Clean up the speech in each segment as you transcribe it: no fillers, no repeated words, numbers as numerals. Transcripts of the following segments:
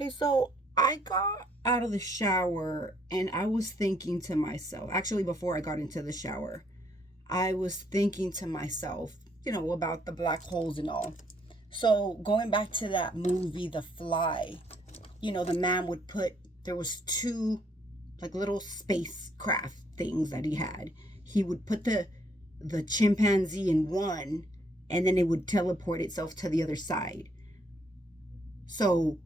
Okay, so I got out of the shower and I was thinking to myself, actually, before I got into the shower, I was thinking to myself, about the black holes and all. So going back to that movie, The Fly, the man would put, there was two like little spacecraft things that he had. He would put the chimpanzee in one and then it would teleport itself to the other side. So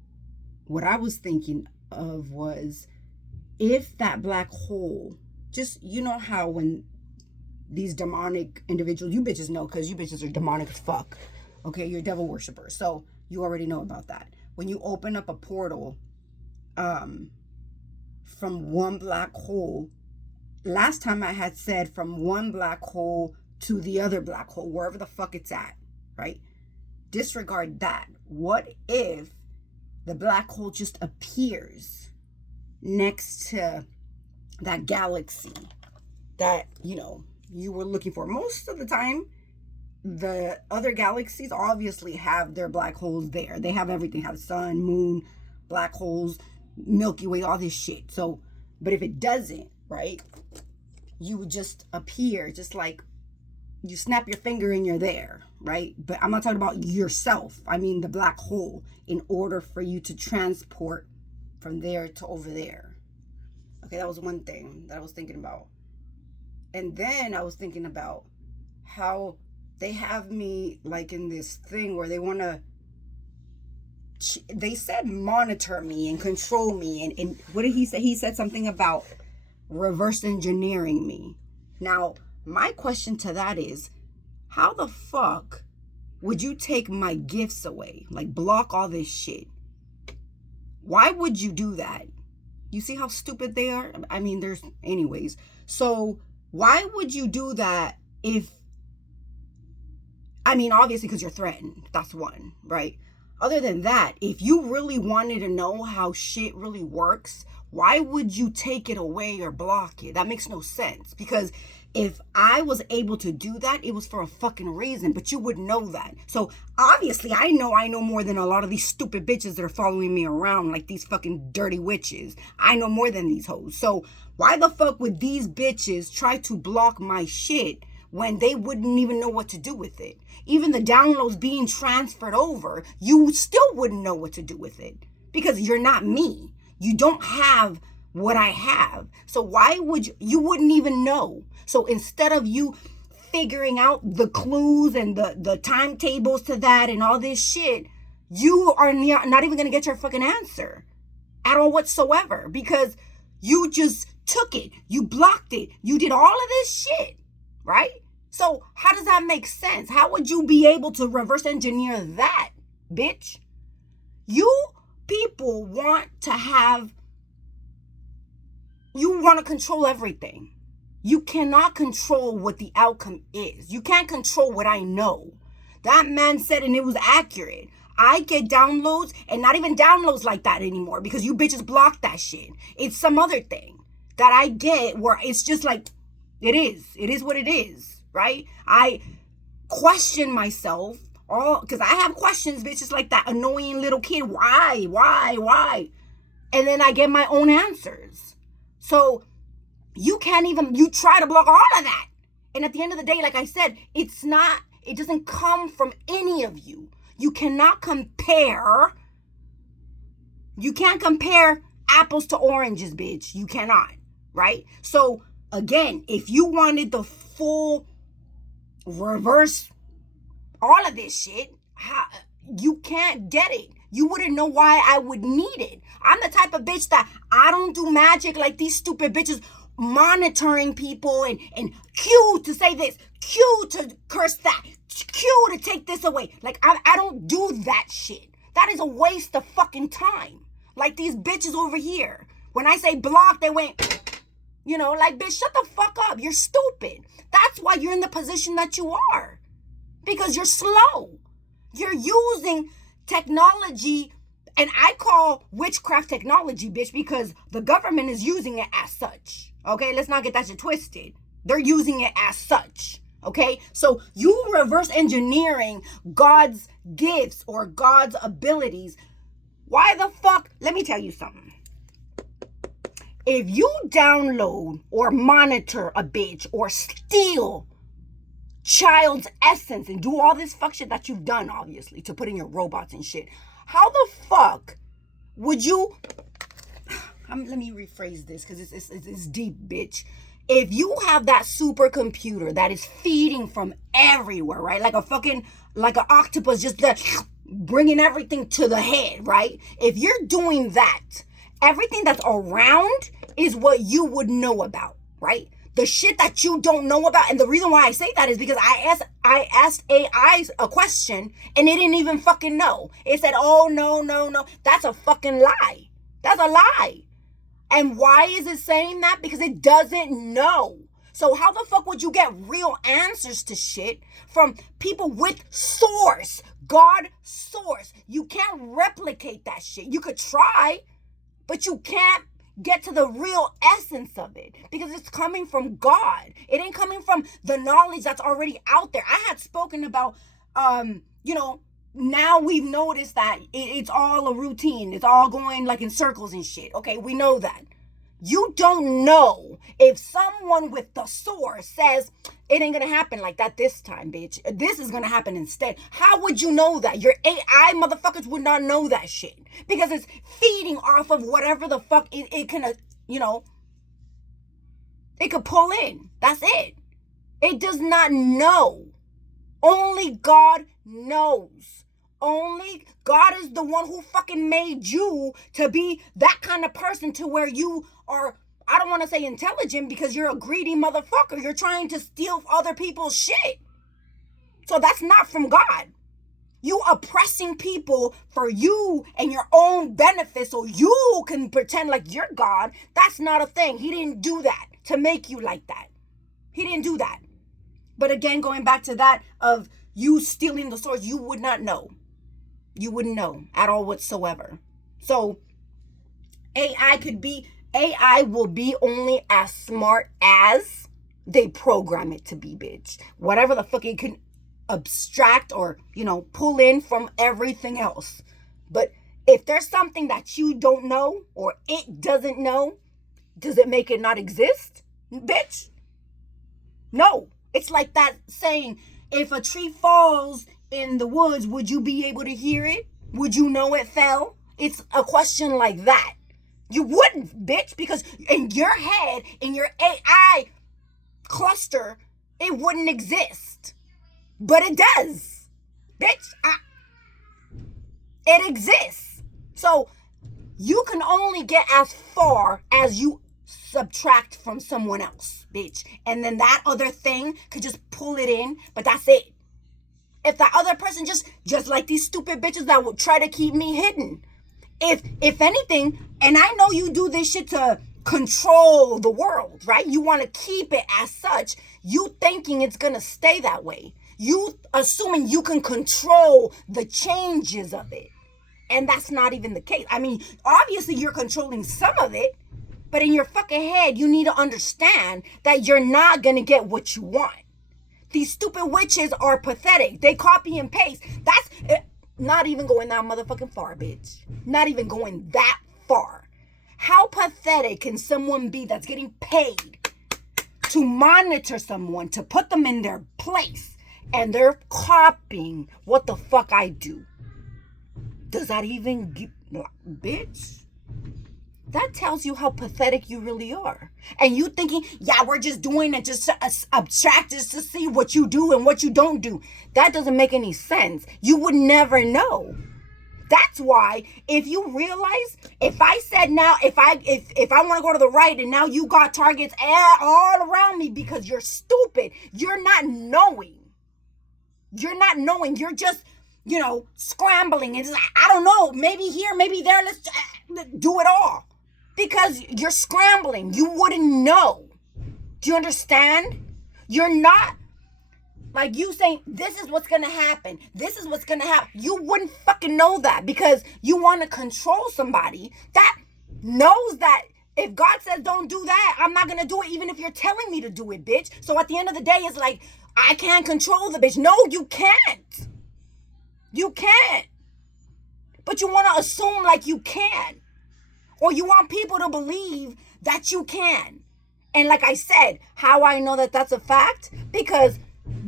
what I was thinking of was if that black hole, just how when these demonic individuals, you bitches know because you bitches are demonic as fuck. Okay, you're devil worshippers. So you already know about that. When you open up a portal um from one black hole, last time I had said from one black hole to the other black hole, wherever the fuck it's at, right? Disregard that. What if the black hole just appears next to that galaxy that you were looking for? Most of the time the other galaxies obviously have their black holes there. They have everything, have sun, moon, black holes, Milky Way, all this shit. So but if it doesn't, right, you would just appear, just like you snap your finger and you're there, right? But I'm not talking about yourself. I mean the black hole, in order for you to transport from there to over there. Okay, that was one thing that I was thinking about. And then I was thinking about how they have me like in this thing where they want to, they said monitor me and control me. And what did he say? He said something about reverse engineering me. Now, my question to that is, how the fuck would you take my gifts away? Like block all this shit? Why would you do that? You see how stupid they are? I mean, there's anyways. So why would you do that if, I mean, obviously because you're threatened. That's one, right? Other than that, if you really wanted to know how shit really works, why would you take it away or block it? That makes no sense. Because if I was able to do that, it was for a fucking reason, but you would know that. So obviously I know more than a lot of these stupid bitches that are following me around like these fucking dirty witches. I know more than these hoes. So why the fuck would these bitches try to block my shit when they wouldn't even know what to do with it? Even the downloads being transferred over, you still wouldn't know what to do with it because you're not me. You don't have what I have. So why would you wouldn't even know. So instead of you figuring out the clues and the timetables to that and all this shit, you are not even going to get your fucking answer at all whatsoever because you just took it. You blocked it. You did all of this shit, right? So how does that make sense? How would you be able to reverse engineer that, bitch? You people want to control everything. You cannot control what the outcome is. You can't control what I know. That man said, and it was accurate. I get downloads, and not even downloads like that anymore because you bitches block that shit. It's some other thing that I get where it's just like, it is what it is, right? I question myself all because I have questions, bitches, like that annoying little kid. Why? And then I get my own answers. So you can't even, you try to block all of that. And at the end of the day, like I said, it doesn't come from any of you. You cannot compare. You can't compare apples to oranges, bitch. You cannot, right? So again, if you wanted the full reverse, all of this shit, you can't get it. You wouldn't know why I would need it. I'm the type of bitch that I don't do magic like these stupid bitches monitoring people and Q to say this, Q to curse that, Q to take this away. Like, I don't do that shit. That is a waste of fucking time. Like these bitches over here. When I say block, they went, like, bitch, shut the fuck up. You're stupid. That's why you're in the position that you are. Because you're slow. You're using technology, and I call witchcraft technology, bitch, because the government is using it as such. Okay, let's not get that shit twisted. They're using it as such. Okay, so you reverse engineering God's gifts or God's abilities. Why the fuck? Let me tell you something. If you download or monitor a bitch or steal child's essence and do all this fuck shit that you've done, obviously, to put in your robots and shit, how the fuck would you... let me rephrase this because it's deep, bitch. If you have that supercomputer that is feeding from everywhere, right? Like an octopus just bringing everything to the head, right? If you're doing that, everything that's around is what you would know about, right? The shit that you don't know about. And the reason why I say that is because I asked AI a question and it didn't even fucking know. It said, oh, no. That's a fucking lie. That's a lie. And why is it saying that? Because it doesn't know. So how the fuck would you get real answers to shit from people with source? God source. You can't replicate that shit. You could try, but you can't get to the real essence of it because it's coming from God. It ain't coming from the knowledge that's already out there. I had spoken about, now we've noticed that it's all a routine. It's all going like in circles and shit. Okay, we know that. You don't know if someone with the source says, it ain't gonna happen like that this time, bitch. This is gonna happen instead. How would you know that? Your AI motherfuckers would not know that shit. Because it's feeding off of whatever the fuck it can, it could pull in. That's it. It does not know. Only God knows. Only God is the one who fucking made you to be that kind of person to where you are, I don't want to say intelligent because you're a greedy motherfucker. You're trying to steal other people's shit. So that's not from God. You oppressing people for you and your own benefit so you can pretend like you're God. That's not a thing. He didn't do that to make you like that. He didn't do that. But again, going back to that of you stealing the source, you would not know. You wouldn't know at all whatsoever. So AI will be only as smart as they program it to be, bitch. Whatever the fuck it can abstract or, pull in from everything else. But if there's something that you don't know or it doesn't know, does it make it not exist? Bitch. No. It's like that saying, if a tree falls in the woods, would you be able to hear it? Would you know it fell? It's a question like that. You wouldn't, bitch, because in your head, in your AI cluster, it wouldn't exist. But it does. Bitch, it exists. So you can only get as far as you subtract from someone else, bitch. And then that other thing could just pull it in, but that's it. If that other person just like these stupid bitches that would try to keep me hidden. If anything, and I know you do this shit to control the world, right? You want to keep it as such. You thinking it's going to stay that way. You assuming you can control the changes of it. And that's not even the case. I mean, obviously you're controlling some of it, but in your fucking head, you need to understand that you're not going to get what you want. These stupid witches are pathetic. They copy and paste. That's not even going that motherfucking far, bitch. Not even going that far. How pathetic can someone be that's getting paid to monitor someone, to put them in their place, and they're copying what the fuck I do? Does that even bitch? That tells you how pathetic you really are. And you thinking, yeah, we're just doing it just to abstract just to see what you do and what you don't do. That doesn't make any sense. You would never know. That's why if you realize, if I said now, if I want to go to the right and now you got targets all around me because you're stupid, you're not knowing. You're not knowing. You're just, scrambling. It's like, I don't know, maybe here, maybe there, let's do it all. Because you're scrambling. You wouldn't know. Do you understand? You're not, like you saying, this is what's going to happen. This is what's going to happen. You wouldn't fucking know that because you want to control somebody that knows that if God says don't do that, I'm not going to do it even if you're telling me to do it, bitch. So at the end of the day, it's like, I can't control the bitch. No, you can't. You can't. But you want to assume like you can. Or you want people to believe that you can. And like I said, how I know that that's a fact? Because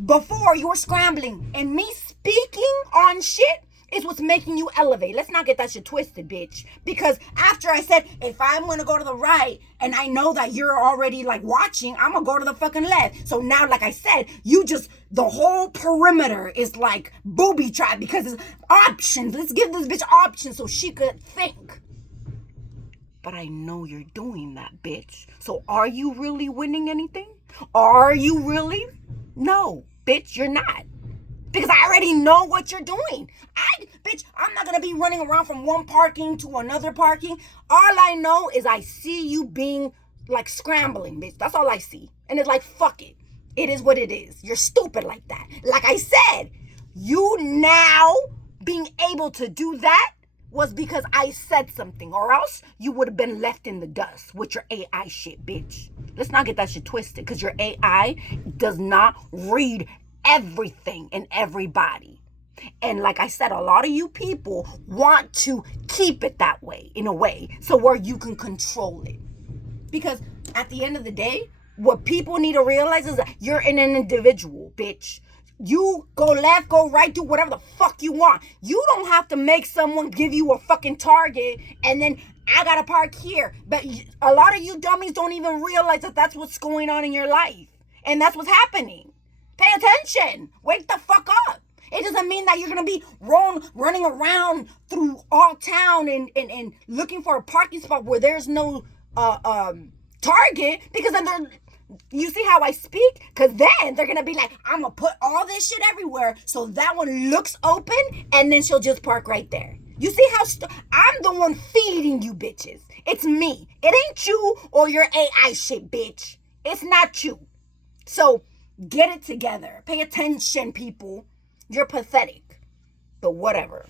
before you were scrambling and me speaking on shit is what's making you elevate. Let's not get that shit twisted, bitch. Because after I said, if I'm going to go to the right and I know that you're already like watching, I'm going to go to the fucking left. So now, like I said, the whole perimeter is like booby trap because it's options. Let's give this bitch options so she could think. But I know you're doing that, bitch. So are you really winning anything? Are you really? No, bitch, you're not. Because I already know what you're doing. Bitch, I'm not going to be running around from one parking to another parking. All I know is I see you being like scrambling, bitch. That's all I see. And it's like, fuck it. It is what it is. You're stupid like that. Like I said, you now being able to do that was because I said something, or else you would have been left in the dust with your AI shit, bitch. Let's not get that shit twisted, because your AI does not read everything and everybody. And like I said, a lot of you people want to keep it that way, in a way, so where you can control it. Because at the end of the day, what people need to realize is that you're an individual, bitch. You go left, go right, do whatever the fuck you want. You don't have to make someone give you a fucking target and then I gotta park here. But a lot of you dummies don't even realize that that's what's going on in your life. And that's what's happening. Pay attention. Wake the fuck up. It doesn't mean that you're going to be running around through all town and looking for a parking spot where there's no target, because then you see how I speak? Because then they're going to be like, I'm going to put all this shit everywhere so that one looks open and then she'll just park right there. You see how I'm the one feeding you bitches. It's me. It ain't you or your AI shit, bitch. It's not you. So get it together. Pay attention, people. You're pathetic. But whatever.